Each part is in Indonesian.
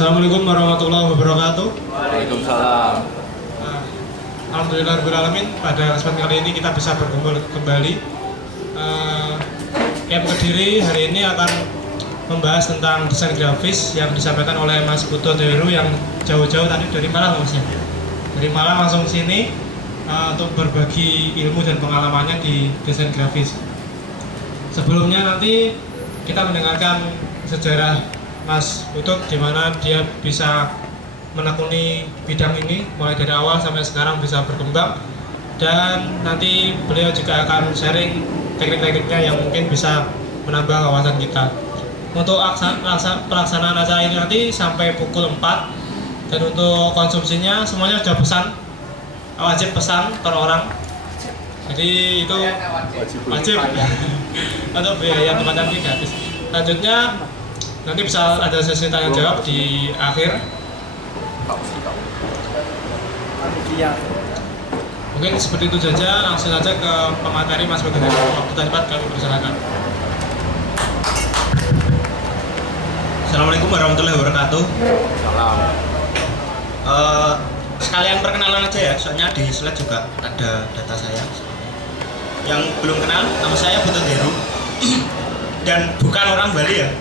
Assalamualaikum warahmatullahi wabarakatuh. Waalaikumsalam. Alhamdulillahirrahmanirrahim. Pada kesempatan kali ini kita bisa berkumpul kembali. Camp Kediri hari ini akan membahas tentang desain grafis yang disampaikan oleh Mas Putu Deru yang jauh-jauh tadi dari Malang, Mas ya. Dari Malang langsung sini untuk berbagi ilmu dan pengalamannya di desain grafis. Sebelumnya nanti kita mendengarkan sejarah Mas Putut di mana dia bisa menekuni bidang ini mulai dari awal sampai sekarang bisa berkembang, dan nanti beliau juga akan sharing teknik-tekniknya yang mungkin bisa menambah wawasan kita. Untuk pelaksanaan acara ini nanti sampai pukul 4, dan untuk konsumsinya semuanya sudah pesan, wajib pesan per orang, jadi itu wajib untuk biaya tempat nanti gratis. Selanjutnya nanti bisa ada sesi tanya jawab di akhir. Mungkin seperti itu saja, langsung saja ke pemateri Mas Putu. Waktu tempat kami persilakan. Assalamualaikum warahmatullahi wabarakatuh. Salam. Sekalian perkenalan aja ya, soalnya di slide juga ada data saya. Yang belum kenal, nama saya Putu Deru dan bukan orang Bali ya.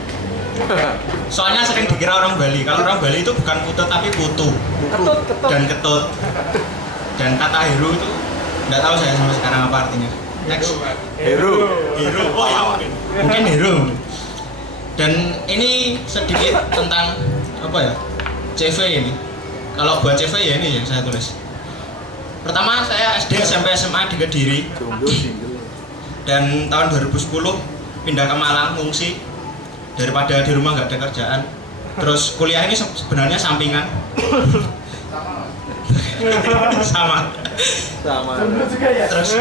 Soalnya sering dikira orang Bali. Kalau orang Bali itu bukan Putut tapi Putu. Dan Ketut. Dan kata Heru itu nggak tahu saya sampai sekarang apa artinya. Next. Heru. Heru. Oh ya mungkin Heru. Dan ini sedikit tentang apa ya? CV ini. Kalau buat CV ya ini yang saya tulis. Pertama saya SD, SMP, SMA di Kediri. Dan tahun 2010 pindah ke Malang ngungsi daripada di rumah nggak ada kerjaan. Terus kuliah ini sebenarnya sampingan. sama. Terus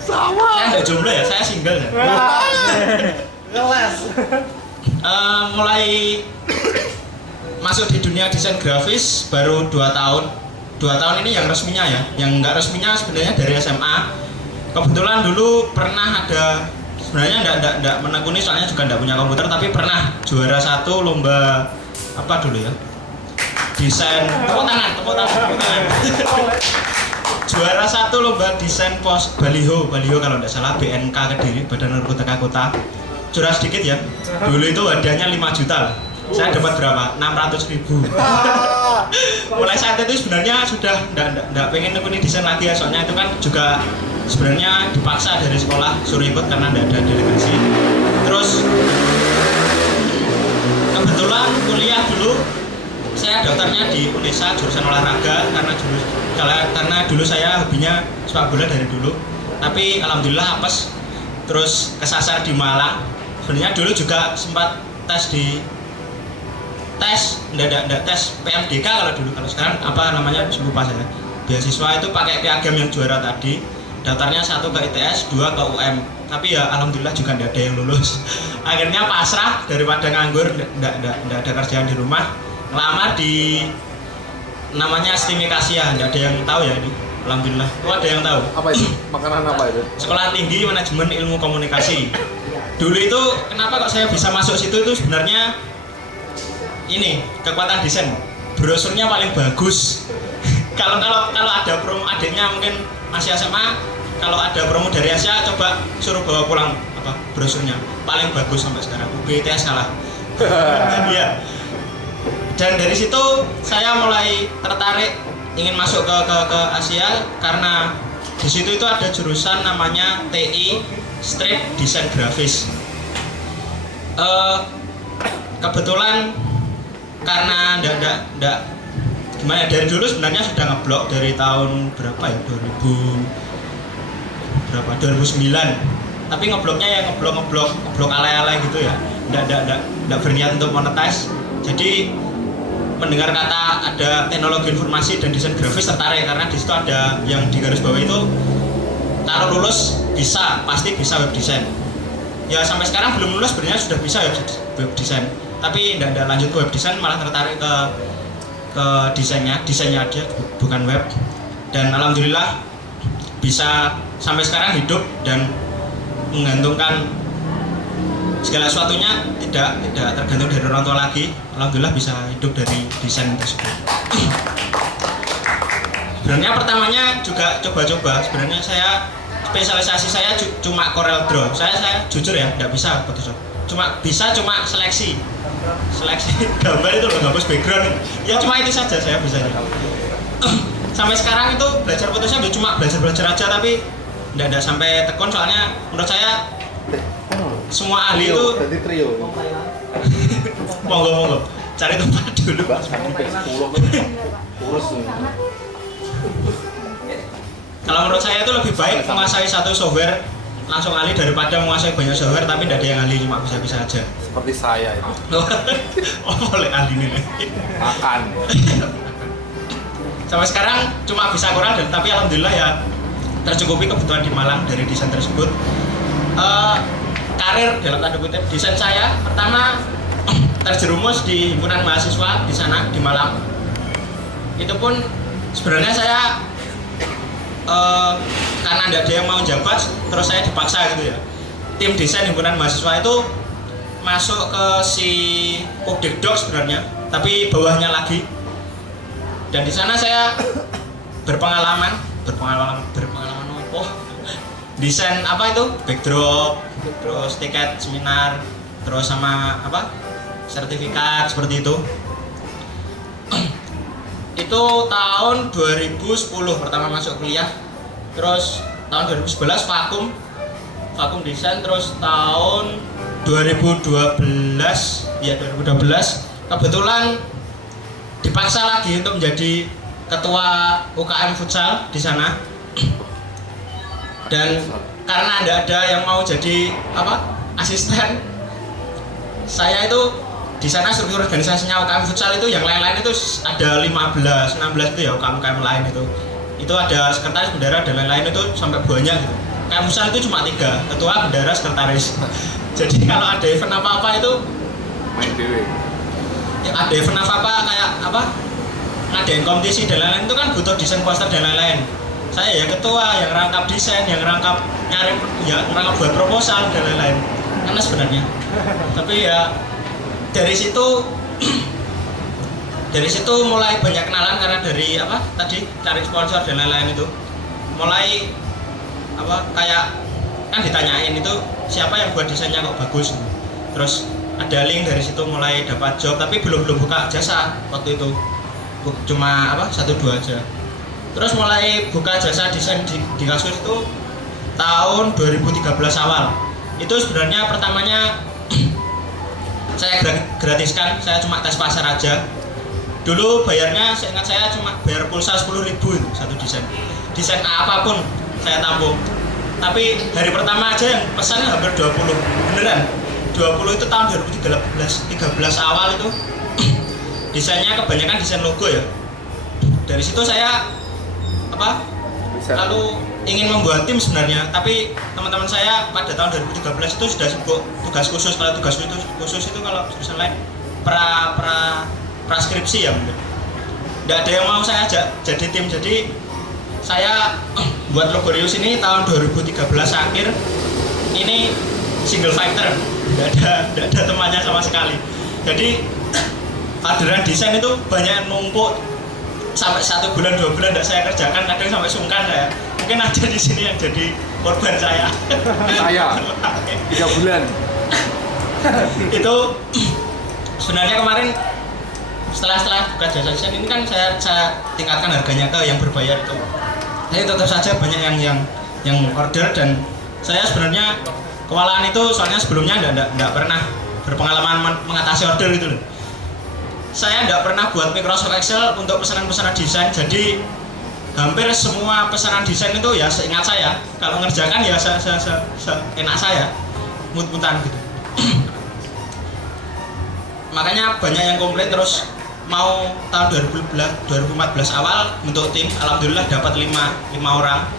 saya nggak jomblo ya, saya single ya. Mulai masuk di dunia desain grafis baru 2 tahun. 2 tahun ini yang resminya ya. Yang nggak resminya sebenarnya dari SMA. Kebetulan dulu pernah ada, sebenarnya enggak menekuni soalnya juga enggak punya komputer, tapi pernah juara 1 lomba apa dulu ya, desain, tepuk tangan juara 1 lomba desain pos baliho kalau enggak salah, BNK Kediri, Badan Narkotika Kota. Curah sedikit ya, dulu itu hadiahnya 5 juta lah. Saya dapat berapa? 600.000. Mulai saat itu sebenarnya sudah enggak pengen nekuni desain lagi ya, soalnya itu kan juga sebenarnya dipaksa dari sekolah, suruh ikut karena tidak ada delegasi. Terus kebetulan kuliah dulu saya daftarnya di UNESA jurusan olahraga karena dulu saya hobinya sepak bola dari dulu. Tapi alhamdulillah apes. Terus kesasar di Malang. Sebenarnya dulu juga sempat enggak tes PMDK kalau dulu. Kalau sekarang apa namanya lupa saya. Beasiswa itu pakai piagam yang juara tadi. Daftarnya 1 ke ITS, 2 ke UM. Tapi ya alhamdulillah juga tidak ada yang lulus. Akhirnya pasrah, daripada nganggur, tidak ada kerjaan di rumah. Ngelamar di namanya Stimikasia, tidak ada yang tahu ya ini. Alhamdulillah. Oh, ada yang tahu. Apa itu? Makanan apa itu? Sekolah Tinggi Manajemen Ilmu Komunikasi. Dulu itu kenapa kok saya bisa masuk situ itu sebenarnya ini kekuatan desain. Brosurnya paling bagus. kalau ada promo, adiknya mungkin masih SMA, kalau ada promo dari Asia coba suruh bawa pulang apa brosurnya, paling bagus sampai sekarang. BTS kalah. Iya. Dan dari situ saya mulai tertarik ingin masuk ke Asia karena di situ itu ada jurusan namanya TI Street Design Grafis. Kebetulan karena enggak gimana, dari dulu sebenarnya sudah ngeblog dari tahun berapa ya, 2009, tapi ngeblognya ya ngeblog alay-alay gitu ya, enggak berniat untuk monetize. Jadi mendengar kata ada teknologi informasi dan desain grafis tertarik karena di situ ada yang di garis bawah itu kalau lulus pasti bisa web design. Ya sampai sekarang belum lulus sebenarnya sudah bisa web design, tapi tidak lanjut ke web design, malah tertarik ke desainnya aja, bukan web. Dan alhamdulillah bisa sampai sekarang hidup dan menggantungkan segala sesuatunya tidak tergantung dari orang tua lagi. Alhamdulillah bisa hidup dari desain tersebut. Sebenarnya pertamanya juga coba-coba. Sebenarnya saya spesialisasi saya cuma Corel Draw. Saya jujur ya nggak bisa Photoshop. Cuma seleksi gambar itu loh, hapus background. Ya cuma itu saja saya bisa. Sampai sekarang itu belajar Photoshop ya cuma belajar aja, tapi tidak sampai tekun, soalnya menurut saya semua ahli itu Jadi trio. monggo cari tempat dulu. Urus. Kalau menurut saya itu lebih baik menguasai satu software langsung ahli daripada menguasai banyak software tapi tidak ada yang ahli, cuma bisa aja. Seperti saya itu. Oh boleh ahli nih. Makan. Sampai sekarang cuma bisa Corel, dan tapi alhamdulillah ya tercukupi kebutuhan di Malang dari desain tersebut. Karir dalam tanda kutip desain saya pertama terjerumus di himpunan mahasiswa di sana di Malang. Itu pun sebenarnya saya karena tidak ada yang mau jabat, terus saya dipaksa gitu ya. Tim desain himpunan mahasiswa itu masuk ke si Pokdekdok sebenarnya, tapi bawahnya lagi. Dan di sana saya berpengalaman apa? Desain apa itu? Backdrop, terus tiket seminar, terus sama apa? Sertifikat seperti itu. Itu tahun 2010 pertama masuk kuliah. Terus tahun 2011 vakum desain, terus tahun 2012 kebetulan dipaksa lagi untuk menjadi ketua UKM futsal di sana. Dan karena ada yang mau jadi asisten, saya itu di sana struktur organisasinya UKM futsal itu yang lain-lain itu ada 15-16 itu ya, UKM lain itu ada sekretaris, bendara dan lain-lain itu sampai banyak gitu. UKM futsal itu cuma 3, ketua, bendara, sekretaris. Jadi kalau ada event apa-apa itu Main dewe. ya, ada event apa kayak ngadain kompetisi dan lain-lain itu kan butuh desain poster dan lain-lain. Saya ya ketua yang rangkap desain, yang rangkap rangkap buat proposal dan lain-lain. Karena sebenarnya tapi ya dari situ mulai banyak kenalan, karena dari tadi cari sponsor dan lain-lain itu mulai kayak kan ditanyain itu siapa yang buat desainnya kok bagus, terus ada link, dari situ mulai dapat job, tapi belum buka jasa waktu itu, cuma 1-2 aja. Terus mulai buka jasa desain di Kasus itu tahun 2013 awal. Itu sebenarnya pertamanya saya gratiskan, saya cuma tes pasar aja. Dulu bayarnya, seingat saya cuma bayar pulsa 10.000 itu satu desain apapun saya tampung. Tapi hari pertama aja yang pesannya hampir 20, beneran 20. Itu tahun 2013 awal itu. Desainnya kebanyakan desain logo ya. Dari situ saya lalu ingin membuat tim sebenarnya, tapi teman-teman saya pada tahun 2013 itu sudah sibuk tugas khusus. Kalau tugas khusus itu kalau jurusan lain praskripsi ya mungkin. Tidak ada yang mau saya ajak jadi tim, jadi saya buat logo Rius ini tahun 2013 akhir. Ini single fighter, tidak ada temannya sama sekali. Jadi orderan desain itu banyak numpuk sampai 1 bulan 2 bulan tidak saya kerjakan, kadang sampai sungkan saya. Mungkin ada di sini yang jadi korban saya. Saya 3 bulan. Itu sebenarnya kemarin setelah buka jasa desain ini kan saya tingkatkan harganya ke yang berbayar itu. Tapi tetap saja banyak yang order, dan saya sebenarnya kewalahan itu soalnya sebelumnya tidak pernah berpengalaman mengatasi order gitu loh. Saya tidak pernah buat Microsoft Excel untuk pesanan-pesanan desain, jadi hampir semua pesanan desain itu ya seingat saya, kalau ngerjakan ya enak saya, mut-mutan gitu. Makanya banyak yang komplain, terus mau tahun 2014 awal bentuk tim, alhamdulillah dapat 5 orang.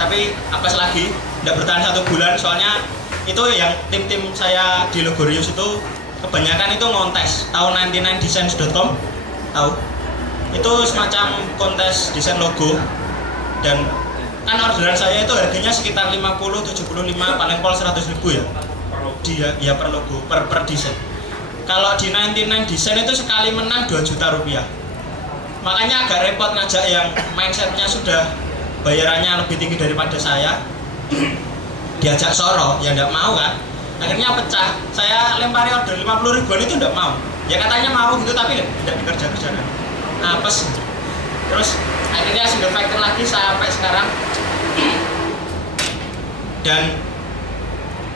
Tapi apes lagi, tidak bertahan 1 bulan, soalnya itu yang tim saya di Logorius itu kebanyakan itu ngontes. Tahu 99designs.com? Tahu? Itu semacam kontes desain logo, dan kan orderan saya itu harganya sekitar 50-75, paling pol 100.000 ya. dia ya per logo per desain. Kalau di 99 desain itu sekali menang 2 juta rupiah. Makanya agak repot ngajak yang mindsetnya sudah bayarannya lebih tinggi daripada saya. Diajak soro, ya enggak mau kan. Akhirnya pecah. Saya lempari order 50 ribuan itu enggak mau. Ya katanya mau gitu tapi tidak dikerja-kerjakan. Apes. Terus akhirnya single factor lagi sampai sekarang. Dan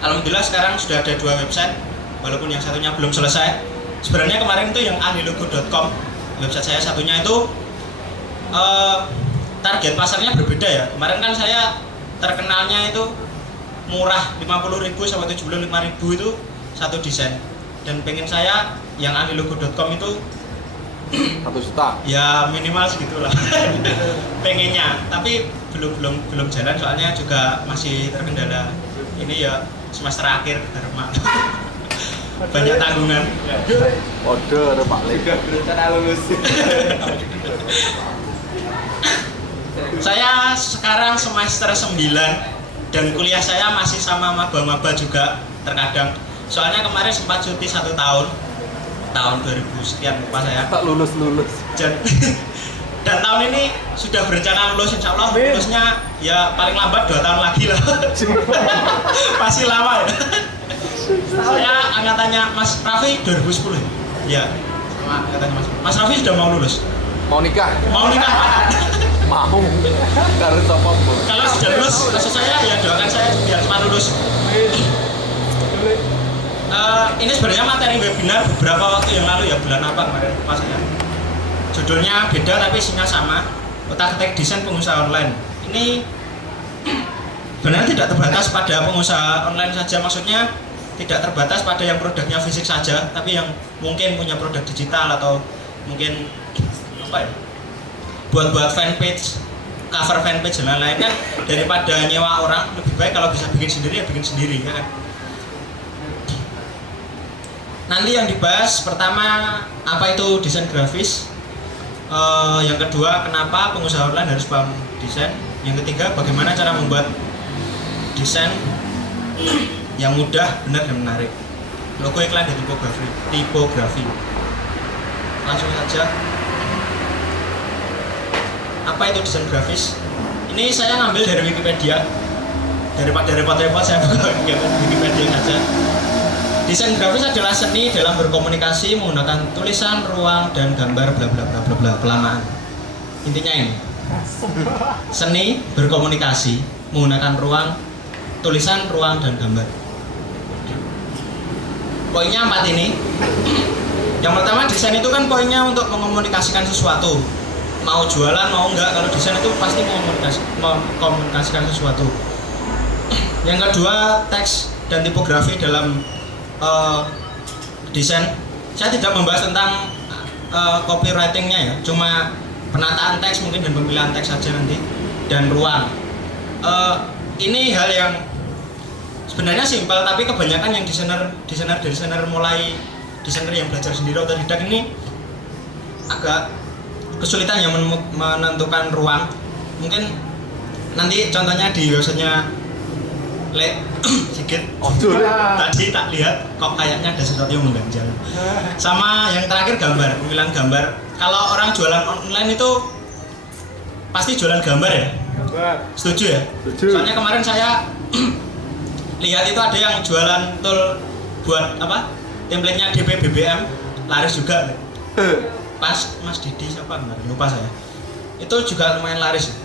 alhamdulillah sekarang sudah ada 2 website, walaupun yang satunya belum selesai. Sebenarnya kemarin itu yang ahlilogo.com, website saya satunya itu target pasarnya berbeda ya. Kemarin kan saya terkenalnya itu murah 50.000 sampai 75.000 itu satu desain. Dan pengen saya yang ahlilogo.com itu 1 juta. ya minimal segitulah. Pengennya, tapi belum jalan soalnya juga masih terkendala. Ini ya semester akhir Dharma. Banyak tanggungan. Order Pak Lek. Rencana lulus. Saya sekarang semester 9 dan kuliah saya masih sama maba-maba juga terkadang. Soalnya kemarin sempat cuti 1 tahun. Tahun 2000 sekian lupa saya. Tak lulus. Dan tahun ini sudah berencana lulus, insya Allah lulusnya ya paling lambat 2 tahun lagi lah. Masih lama ya. Saya angkatannya Mas Raffi 2010 ya. Sama angkatannya Mas Raffi sudah mau lulus. Mau nikah? Mau nikah Pak? Mau. Karena sama Bu. Kalau sudah lulus, maksud saya ya doakan saya biar cepat lulus. Ini sebenarnya materi webinar beberapa waktu yang lalu ya, bulan apa kemarin lupa saya. Judulnya beda tapi isinya sama. Otak-atik desain pengusaha online. Ini sebenarnya tidak terbatas pada pengusaha online saja, maksudnya tidak terbatas pada yang produknya fisik saja, tapi yang mungkin punya produk digital atau mungkin apa ya, buat fanpage, cover fanpage dan lain-lain kan, daripada nyewa orang lebih baik kalau bisa bikin sendiri ya bikin sendiri ya kan. Nanti yang dibahas pertama apa itu desain grafis, yang kedua kenapa pengusaha online harus paham desain, yang ketiga bagaimana cara membuat desain yang mudah, benar dan menarik, logo iklan dan tipografi. Langsung saja, apa itu desain grafis? Ini saya ngambil dari Wikipedia, daripada repot-repot saya buka Wikipedia saja. Desain grafis adalah seni dalam berkomunikasi menggunakan tulisan, ruang, dan gambar bla bla bla bla bla. Kelamaan. Intinya ini. Seni berkomunikasi menggunakan ruang, tulisan, ruang, dan gambar. Poinnya 4 ini. Yang pertama, desain itu kan poinnya untuk mengomunikasikan sesuatu. Mau jualan mau enggak, kalau desain itu pasti mengomunikasikan sesuatu. Yang kedua, teks dan tipografi dalam desain. Saya tidak membahas tentang copywritingnya ya, cuma penataan teks mungkin dan pemilihan teks saja nanti, dan ruang. Ini hal yang sebenarnya simpel, tapi kebanyakan yang desainer mulai desainer yang belajar sendiri atau tidak ini agak kesulitan yang menentukan ruang. Mungkin nanti contohnya di websitenya Sigit tadi tak lihat kok kayaknya ada sesuatu yang mengganjal. Sama yang terakhir gambar, pemilihan gambar. Kalau orang jualan online itu pasti jualan gambar ya? Setuju ya? Setuju. Soalnya kemarin saya lihat itu ada yang jualan tool buat apa? Template-nya DP BBM laris juga. Pas Mas Didi siapa kemarin? Lupa saya. Itu juga lumayan laris.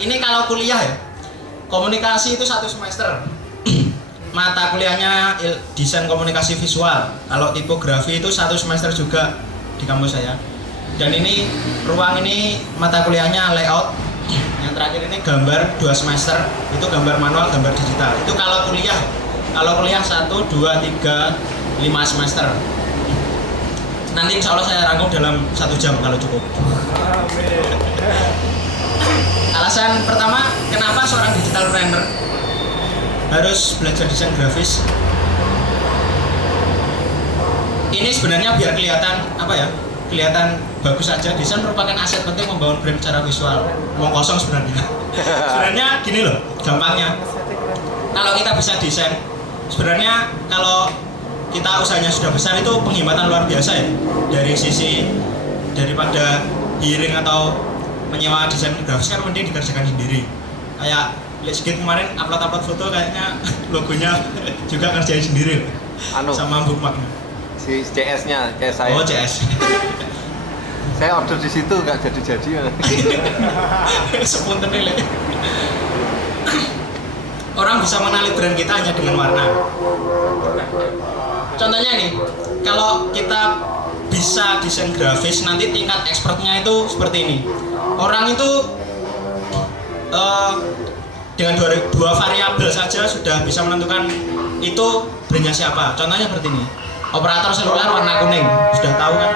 Ini kalau kuliah ya, komunikasi itu 1 semester. Mata kuliahnya desain komunikasi visual. Kalau tipografi itu 1 semester juga di kampus saya. Dan ini ruang ini mata kuliahnya layout. Yang terakhir ini gambar 2 semester. Itu gambar manual, gambar digital. Itu kalau kuliah. Kalau kuliah 1, 2, 3, 5 semester. Nanti insya Allah saya rangkum dalam 1 jam kalau cukup. Alasan pertama, kenapa seorang digital planner harus belajar desain grafis? Ini sebenarnya biar kelihatan apa ya? Kelihatan bagus saja. Desain merupakan aset penting membangun brand secara visual. Uang kosong sebenarnya. Sebenarnya gini loh, gampangnya. Kalau kita bisa desain, sebenarnya kalau kita usahanya sudah besar itu penghematan luar biasa ya, dari sisi daripada hiring atau menyewa desain grafis kan mending dikerjakan sendiri. Kayak lihat sedikit kemarin upload foto kayaknya logonya juga kerjain sendiri Anu, sama bookmarknya. si CS-nya, CS saya. Oh CS. Saya order di situ nggak jadi-jadi. Sepunten lele. Orang bisa mengenali brand kita hanya dengan warna. Contohnya nih, kalau kita bisa desain grafis, nanti tingkat expertnya itu seperti ini. Orang itu dengan dua variabel saja sudah bisa menentukan itu brandnya siapa. Contohnya seperti ini. Operator seluler warna kuning, sudah tahu kan?